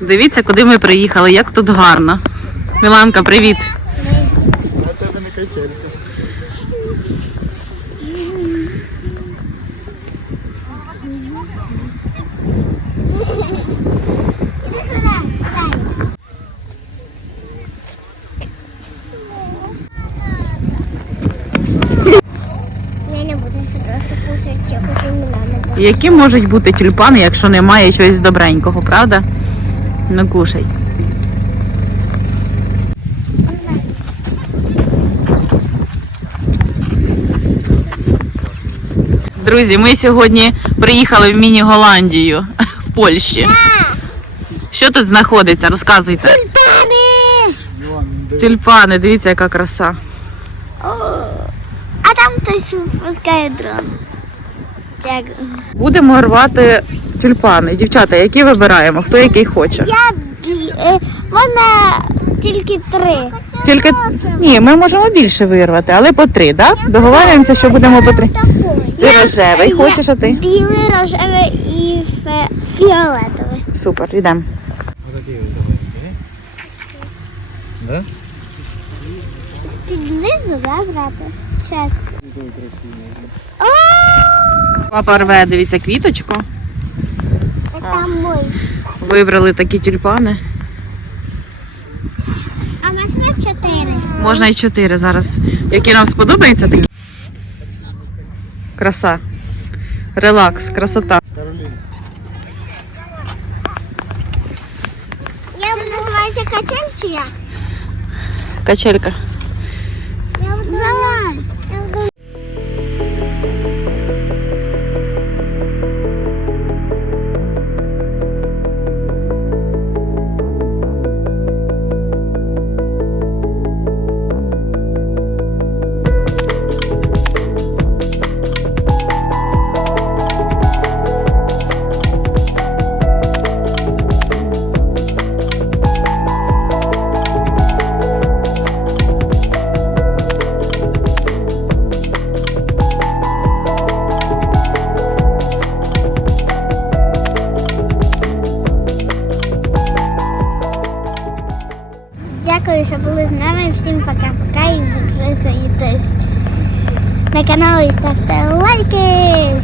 Дивіться, куди ми приїхали, як тут гарно. Міланка, привіт. Які можуть бути тюльпани, якщо немає чогось добренького, правда? Ну кушай. Друзі, ми сьогодні приїхали в міні-Голландію в Польщі. Що тут знаходиться? Розказуйте. Де Тюльпани, дивіться, яка краса. А там хтось випускає дрон. Дякую. Будемо рвати тюльпани. Дівчата, які вибираємо? Хто який хоче? Я бі- е, вона тільки три. Тільки ні, ми можемо більше вирвати, але по три, так? Договорюємося, що будемо по три. Ти рожевий хочеш, а ти? Білий, рожевий і фе- фіолетовий. Супер, йдемо. Ось. Да? З-під низу, да, брати? Щас. Такий красивий. Папа рве, дивіться, квіточку. Це мой. Вибрали такі тюльпани. А можна чотири? Можна і чотири зараз. Які нам сподобаються такі. Краса. Релакс, красота. Я називається качель чи як? Качелька. Дякую, що були з нами. Всім пока-пока і підписуйтесь на канал і ставте лайки.